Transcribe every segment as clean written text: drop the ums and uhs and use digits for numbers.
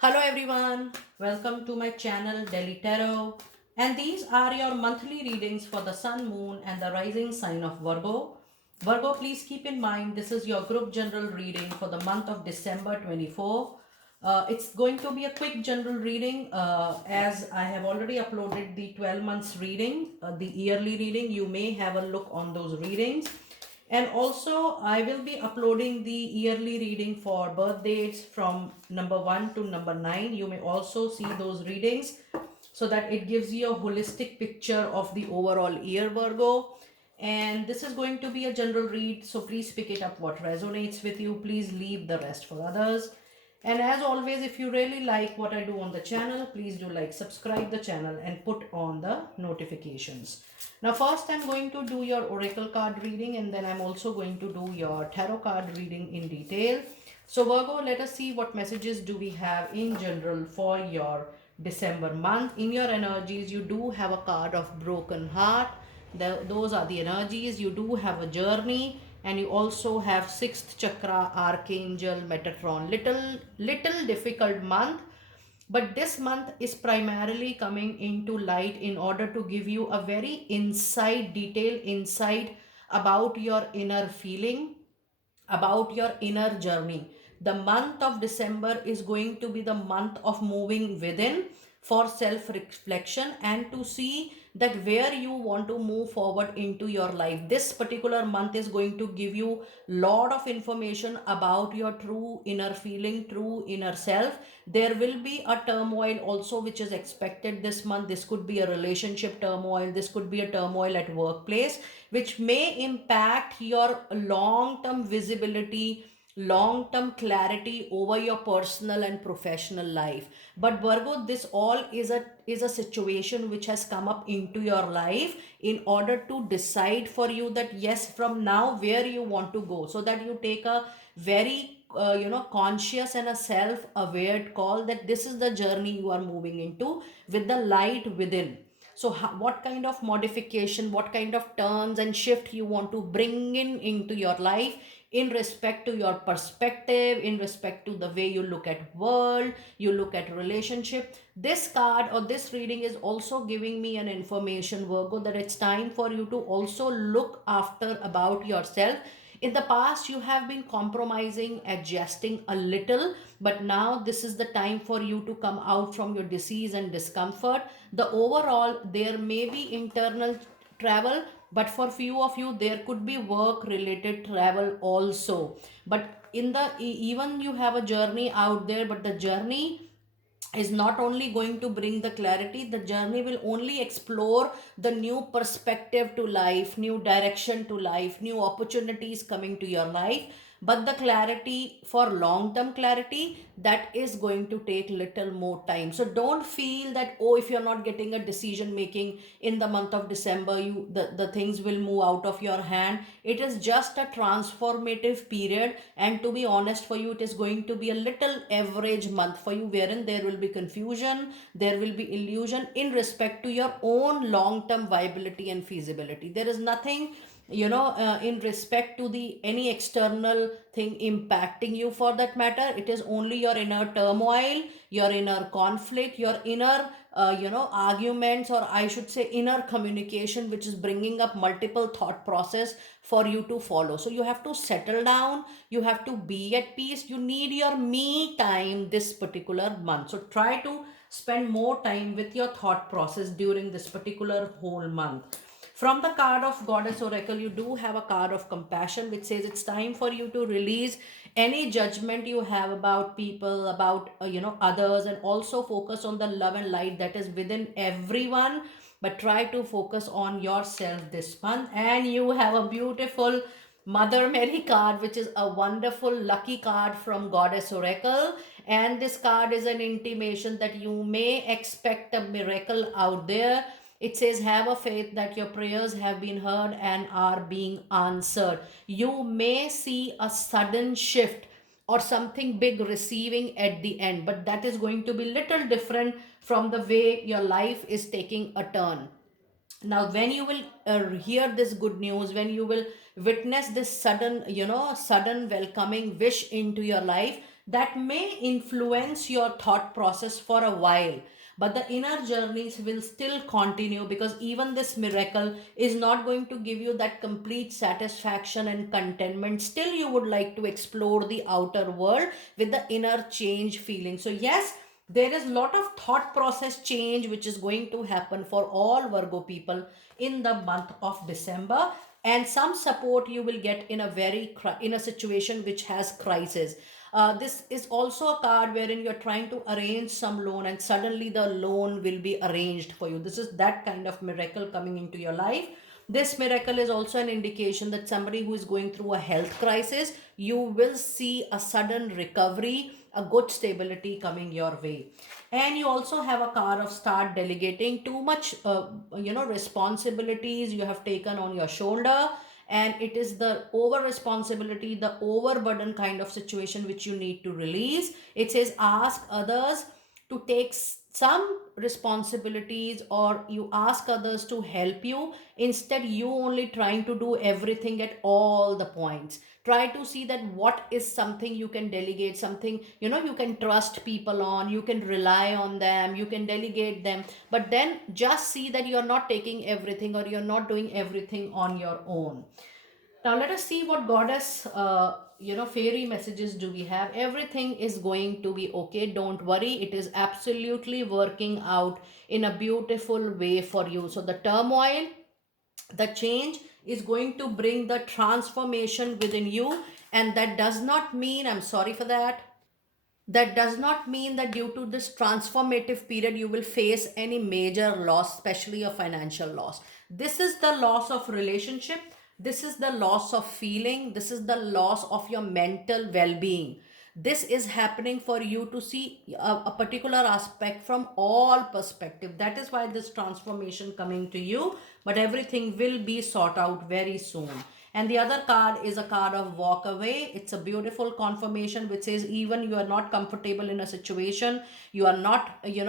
Hello everyone, welcome to my channel Delhi Tarot, and these are your monthly readings for the Sun, Moon and the rising sign of Virgo. Virgo, please keep in mind this is your group general reading for the month of December 24. It's going to be a quick general reading as I have already uploaded the 12 months reading, the yearly reading. You may have a look on those readings. And also, I will be uploading the yearly reading for birth dates from number 1 to number 9. You may also see those readings so that it gives you a holistic picture of the overall year, Virgo. And this is going to be a general read, so please pick it up what resonates with you. Please leave the rest for others. And as always, if you really like what I do on the channel, please do like, subscribe the channel and put on the notifications. Now first I'm going to do your oracle card reading, and then I'm also going to do your tarot card reading in detail. So Virgo, let us see what messages do we have in general for your December month. In your energies, you do have a card of broken heart. Those are the energies. You do have a journey, and you also have sixth chakra, archangel, Metatron. Little difficult month, but this month is primarily coming into light in order to give you a very detailed insight about your inner feeling, about your inner journey. The month of December is going to be the month of moving within for self reflection and to see that where you want to move forward into your life. This particular month is going to give you lot of information about your true inner feeling, true inner self. There will be a turmoil also which is expected this month. This could be a relationship turmoil, this could be a turmoil at workplace, which may impact your long term visibility, long term clarity over your personal and professional life. But Virgo, this all is a situation which has come up into your life in order to decide for you that yes, from now where you want to go, so that you take a very conscious and a self aware call that this is the journey you are moving into with the light within. So what kind of modification, what kind of turns and shift you want to bring in into your life in respect to your perspective, in respect to the way you look at world, you look at relationship. This card or this reading is also giving me an information, Virgo, that it's time for you to also look after about yourself. In the past you have been compromising, adjusting a little, but now this is the time for you to come out from your disease and discomfort. The overall, there may be internal travel, but for few of you there could be work related travel also. But in the even you have a journey out there, but the journey is not only going to bring the clarity, the journey will only explore the new perspective to life, new direction to life, new opportunities coming to your life. But the clarity, for long term clarity, that is going to take little more time. So don't feel that, oh, if you're not getting a decision making in the month of December, the things will move out of your hand. It is just a transformative period, and to be honest for you, it is going to be a little average month for you, wherein there will be confusion, there will be illusion in respect to your own long term viability and feasibility. There is nothing in respect to the any external thing impacting you. For that matter, it is only your inner turmoil, your inner conflict, your inner arguments, or I should say inner communication, which is bringing up multiple thought process for you to follow. So you have to settle down, you have to be at peace, you need your me time this particular month. So try to spend more time with your thought process during this particular whole month. From the card of Goddess Oracle, you do have a card of compassion, which says it's time for you to release any judgment you have about people, about others, and also focus on the love and light that is within everyone. But try to focus on yourself this month. And you have a beautiful Mother Mary card, which is a wonderful lucky card from Goddess Oracle. And this card is an intimation that you may expect a miracle out there. It says, have a faith that your prayers have been heard and are being answered. You may see a sudden shift or something big receiving at the end, but that is going to be little different from the way your life is taking a turn. Now when you will hear this good news, when you will witness this sudden welcoming wish into your life, that may influence your thought process for a while, but the inner journeys will still continue, because even this miracle is not going to give you that complete satisfaction and contentment. Still you would like to explore the outer world with the inner change feeling. So yes, there is a lot of thought process change which is going to happen for all Virgo people in the month of December, and some support you will get in a in a situation which has crisis. This is also a card wherein you're trying to arrange some loan and suddenly the loan will be arranged for you. This is that kind of miracle coming into your life. This miracle is also an indication that somebody who is going through a health crisis, you will see a sudden recovery, a good stability coming your way. And you also have a card of start delegating too much responsibilities you have taken on your shoulder, and it is the over responsibility, the overburden kind of situation which you need to release. It says ask others to take some responsibilities, or you ask others to help you, instead you only trying to do everything at all the points. Try to see that what is something you can delegate, something you can trust people on, you can rely on them, you can delegate them, but then just see that you're not taking everything or you're not doing everything on your own. Now let us see what goddess, fairy messages do we have. Everything is going to be okay. Don't worry. It is absolutely working out in a beautiful way for you. So the turmoil, the change is going to bring the transformation within you. And that does not mean, I'm sorry for that. That does not mean that due to this transformative period, you will face any major loss, especially a financial loss. This is the loss of relationship. This is the loss of feeling. This is the loss of your mental well being. This is happening for you to see a particular aspect from all perspective. That is why this transformation coming to you, but everything will be sought out very soon. And the other card is a card of walk away. It's a beautiful confirmation which says even you are not comfortable in a situation, you are not, you're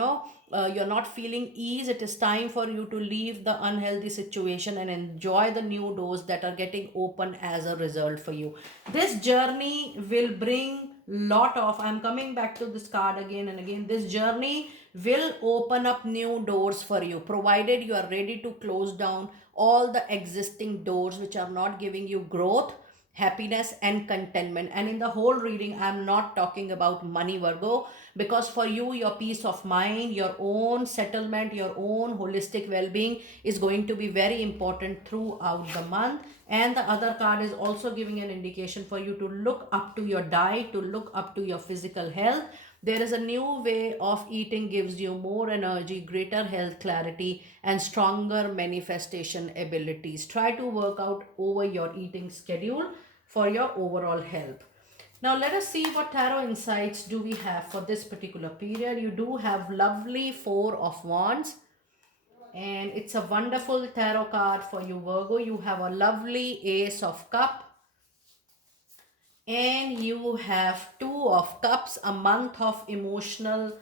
not feeling ease. It is time for you to leave the unhealthy situation and enjoy the new doors that are getting open as a result for you. This journey will bring lot of, I'm coming back to this card again and again. This journey will open up new doors for you, provided you are ready to close down all the existing doors which are not giving you growth, happiness and contentment. And in the whole reading, I'm not talking about money, Virgo, because for you, your peace of mind, your own settlement, your own holistic well-being is going to be very important throughout the month. And the other card is also giving an indication for you to look up to your diet, to look up to your physical health. There is a new way of eating gives you more energy, greater health clarity, and stronger manifestation abilities. Try to work out over your eating schedule for your overall health. Now let us see what tarot insights do we have for this particular period. You do have lovely Four of Wands, and it's a wonderful tarot card for you, Virgo. You have a lovely Ace of Cup, and you have Two of Cups, a month of emotional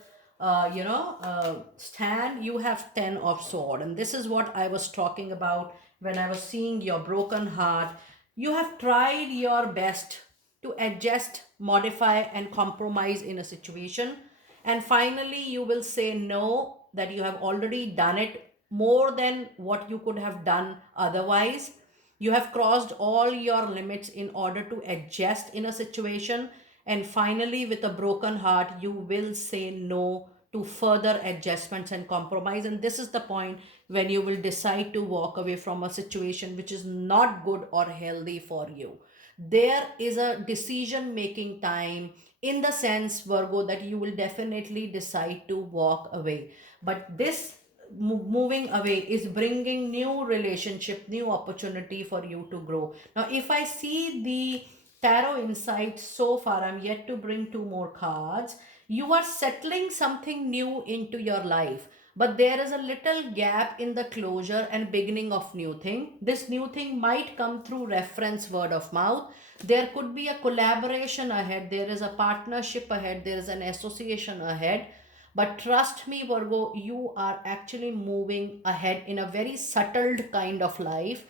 stand. You have 10 of Sword, and this is what I was talking about when I was seeing your broken heart. You have tried your best to adjust, modify and compromise in a situation, and finally you will say no, that you have already done it more than what you could have done otherwise. You have crossed all your limits in order to adjust in a situation. And finally, with a broken heart, you will say no to further adjustments and compromise. And this is the point when you will decide to walk away from a situation which is not good or healthy for you. There is a decision making time, in the sense, Virgo, that you will definitely decide to walk away. But this moving away is bringing new relationship, new opportunity for you to grow. Now if I see the tarot insights so far, I'm yet to bring two more cards. You are settling something new into your life, but there is a little gap in the closure and beginning of new thing. This new thing might come through reference, word of mouth. There could be a collaboration ahead, there is a partnership ahead, there is an association ahead. But trust me, Virgo, you are actually moving ahead in a very settled kind of life.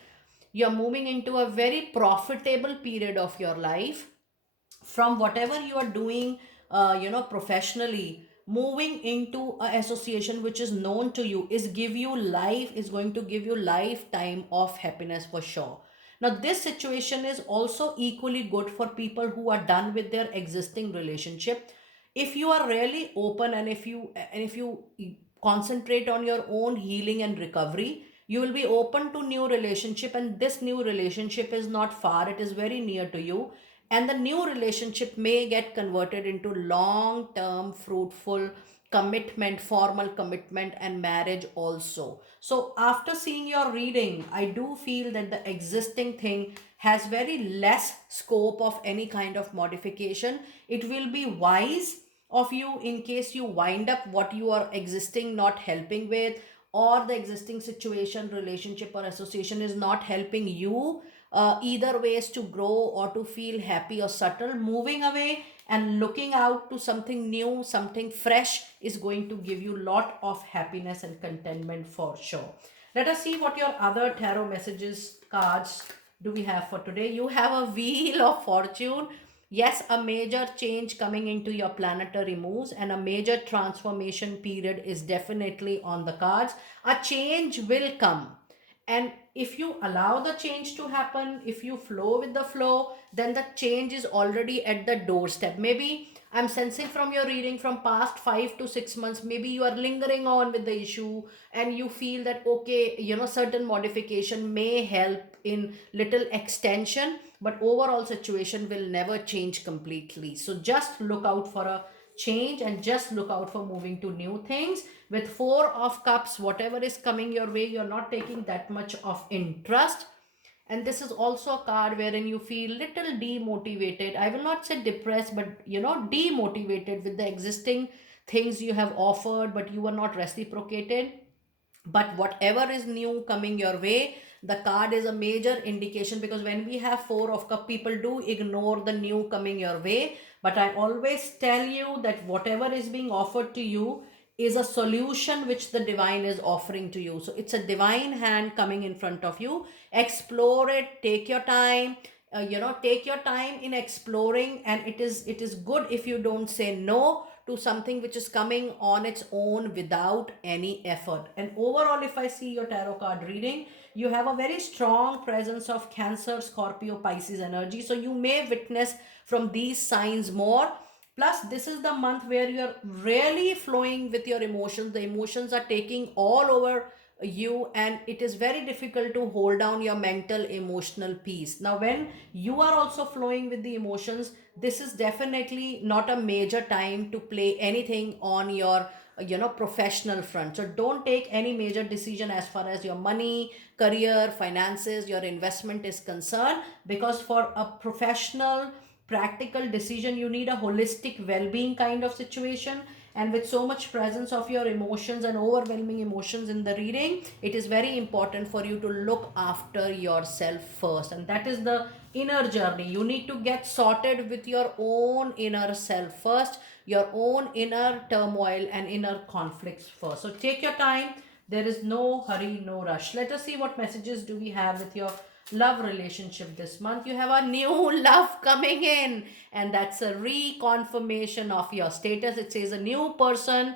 You're moving into a very profitable period of your life. From whatever you are doing professionally, moving into an association which is known to you is going to give you lifetime of happiness for sure. Now this situation is also equally good for people who are done with their existing relationship. If you are really open, and if you concentrate on your own healing and recovery, you will be open to new relationship, and this new relationship is not far, it is very near to you, and the new relationship may get converted into long term fruitful commitment, formal commitment, and marriage also. So after seeing your reading, I do feel that the existing thing has very less scope of any kind of modification. It will be wise of you, in case you wind up what you are existing not helping with, or the existing situation, relationship, or association is not helping you either ways to grow or to feel happy or settle. Moving away and looking out to something new, something fresh, is going to give you lot of happiness and contentment for sure. Let us see what your other tarot messages cards do we have for today. You have a wheel of fortune. Yes, a major change coming into your planetary moves, and a major transformation period is definitely on the cards. A change will come, and if you allow the change to happen, if you flow with the flow, then the change is already at the doorstep. Maybe I'm sensing from your reading from past 5 to 6 months, maybe you are lingering on with the issue, and you feel that okay, certain modification may help in little extension, but overall situation will never change completely. So just look out for a change, and just look out for moving to new things. With Four of Cups, whatever is coming your way, you're not taking that much of interest. And this is also a card wherein you feel little demotivated. I will not say depressed, but demotivated with the existing things you have offered, but you were not reciprocated. But whatever is new coming your way, the card is a major indication, because when we have Four of Cup, people do ignore the new coming your way. But I always tell you that whatever is being offered to you is a solution which the divine is offering to you. So it's a divine hand coming in front of you. Explore it, take your time. Take your time in exploring, and it is good if you don't say no to something which is coming on its own without any effort. And overall, if I see your tarot card reading, you have a very strong presence of Cancer, Scorpio, Pisces energy. So you may witness from these signs more. Plus, this is the month where you're really flowing with your emotions. The emotions are taking all over you, and it is very difficult to hold down your mental emotional peace. Now when you are also flowing with the emotions, this is definitely not a major time to play anything on your professional front. So don't take any major decision as far as your money, career, finances, your investment is concerned, because for a professional practical decision you need a holistic well-being kind of situation. And with so much presence of your emotions and overwhelming emotions in the reading, it is very important for you to look after yourself first, and that is the inner journey. You need to get sorted with your own inner self first, your own inner turmoil and inner conflicts first. So take your time. There is no hurry, no rush. Let us see what messages do we have with your love relationship this month. You have a new love coming in, and that's a reconfirmation of your status. It says a new person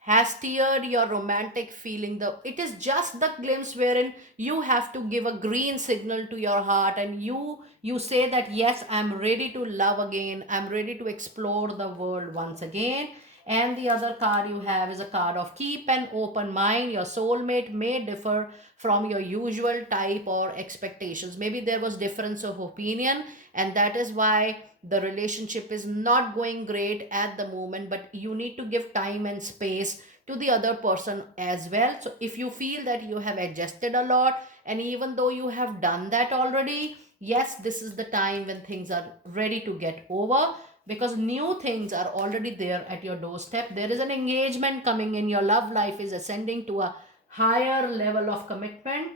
has steered your romantic feeling. It is just the glimpse wherein you have to give a green signal to your heart, and you say that yes, I'm ready to love again, I'm ready to explore the world once again. And the other card you have is a card of keep an open mind. Your soulmate may differ from your usual type or expectations. Maybe there was difference of opinion, and that is why the relationship is not going great at the moment, but you need to give time and space to the other person as well. So if you feel that you have adjusted a lot, and even though you have done that already, yes, this is the time when things are ready to get over, because new things are already there at your doorstep. There is an engagement coming in. Your love life is ascending to a higher level of commitment.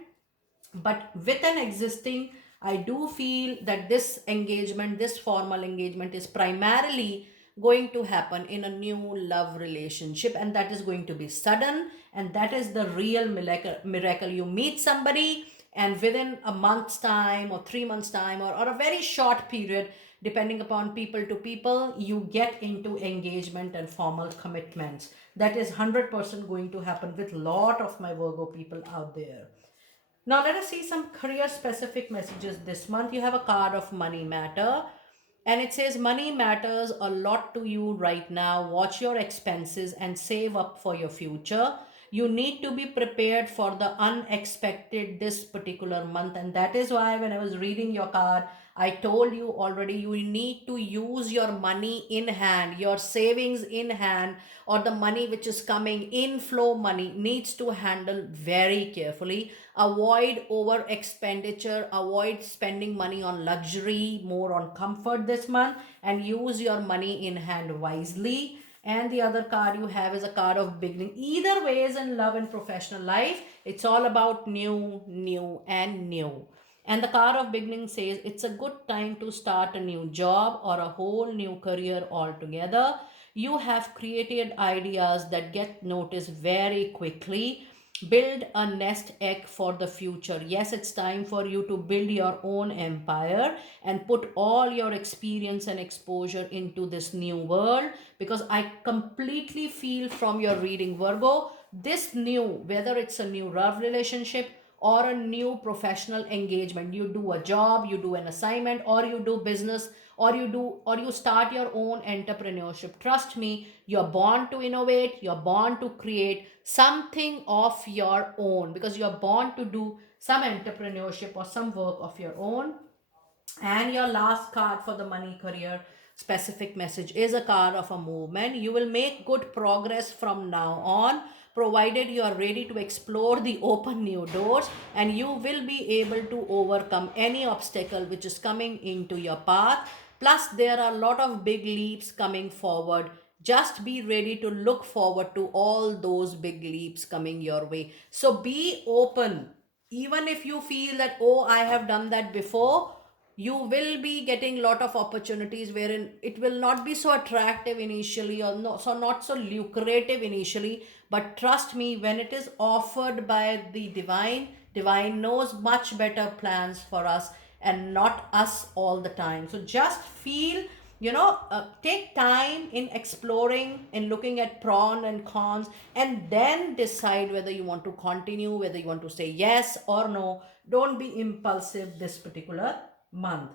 But with an existing, I do feel that this engagement, this formal engagement, is primarily going to happen in a new love relationship, and that is going to be sudden, and that is the real miracle. You meet somebody, and within a month's time or 3 months time, or a very short period, depending upon people to people, you get into engagement and formal commitments. That is 100% going to happen with a lot of my Virgo people out there. Now let us see some career specific messages this month. You have a card of money matter, and it says money matters a lot to you right now. Watch your expenses and save up for your future. You need to be prepared for the unexpected this particular month, and that is why when I was reading your card, I told you already, you need to use your money in hand, your savings in hand, or the money which is coming inflow money needs to handle very carefully. Avoid over expenditure, avoid spending money on luxury, more on comfort this month, and use your money in hand wisely. And the other card you have is a card of beginning. Either ways, in love and professional life, it's all about new, new, and new. And the card of beginning says it's a good time to start a new job or a whole new career altogether. You have created ideas that get noticed very quickly. Build a nest egg for the future. Yes, it's time for you to build your own empire and put all your experience and exposure into this new world, because I completely feel from your reading, Virgo, this new, whether it's a new love relationship or a new professional engagement, you do a job, you do an assignment, or you do business, or you start your own entrepreneurship, trust me, you're born to innovate, you're born to create something of your own, because you're born to do some entrepreneurship or some work of your own. And your last card for the money career specific message is a card of a movement. You will make good progress from now on, provided you are ready to explore the open new doors, and you will be able to overcome any obstacle which is coming into your path. Plus, there are a lot of big leaps coming forward. Just be ready to look forward to all those big leaps coming your way. So be open. Even if you feel that, oh, I have done that before, you will be getting lot of opportunities wherein it will not be so attractive initially, or not so lucrative initially, but trust me, when it is offered by the divine knows much better plans for us and not us all the time. So just feel, take time in exploring and looking at pros and cons, and then decide whether you want to continue, whether you want to say yes or no. Don't be impulsive this particular month.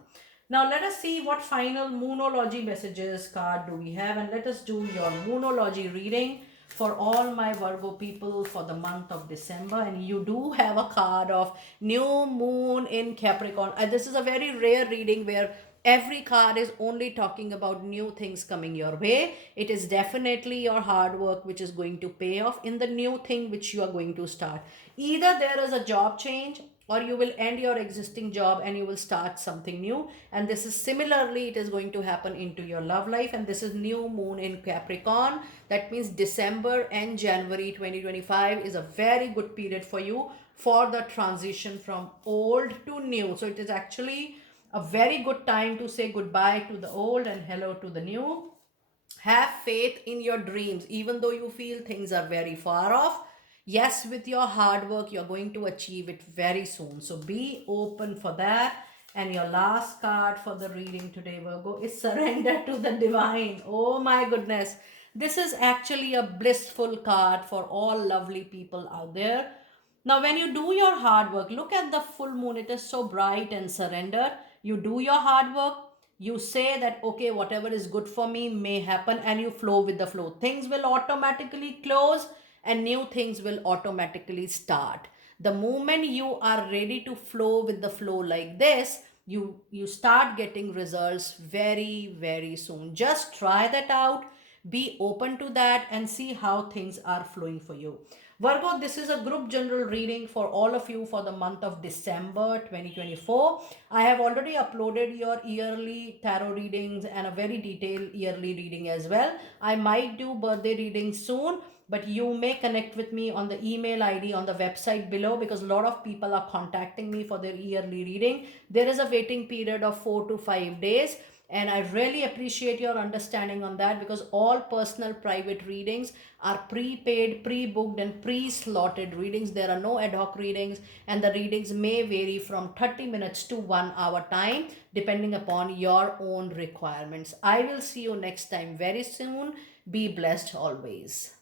Now let us see what final moonology messages card do we have, and let us do your moonology reading for all my Virgo people for the month of December. And you do have a card of new moon in Capricorn. This is a very rare reading where every card is only talking about new things coming your way. It is definitely your hard work which is going to pay off in the new thing which you are going to start. Either there is a job change, or you will end your existing job and you will start something new. And this is similarly, it is going to happen into your love life. And this is new moon in Capricorn. That means December and January 2025 is a very good period for you for the transition from old to new. So it is actually a very good time to say goodbye to the old and hello to the new. Have faith in your dreams, even though you feel things are very far off. Yes, with your hard work, you're going to achieve it very soon. So be open for that. And your last card for the reading today, Virgo, is surrender to the divine. Oh my goodness. This is actually a blissful card for all lovely people out there. Now, when you do your hard work, look at the full moon. It is so bright and surrender. You do your hard work. You say that, okay, whatever is good for me may happen, and you flow with the flow. Things will automatically close and new things will automatically start. The moment you are ready to flow with the flow like this, you start getting results very, very soon. Just try that out. Be open to that and see how things are flowing for you. Virgo, this is a group general reading for all of you for the month of December 2024. I have already uploaded your yearly tarot readings and a very detailed yearly reading as well. I might do birthday readings soon, but you may connect with me on the email ID on the website below, because a lot of people are contacting me for their yearly reading. There is a waiting period of 4 to 5 days. And I really appreciate your understanding on that, because all personal private readings are prepaid, pre-booked and pre-slotted readings. There are no ad hoc readings, and the readings may vary from 30 minutes to 1 hour time depending upon your own requirements. I will see you next time very soon. Be blessed always.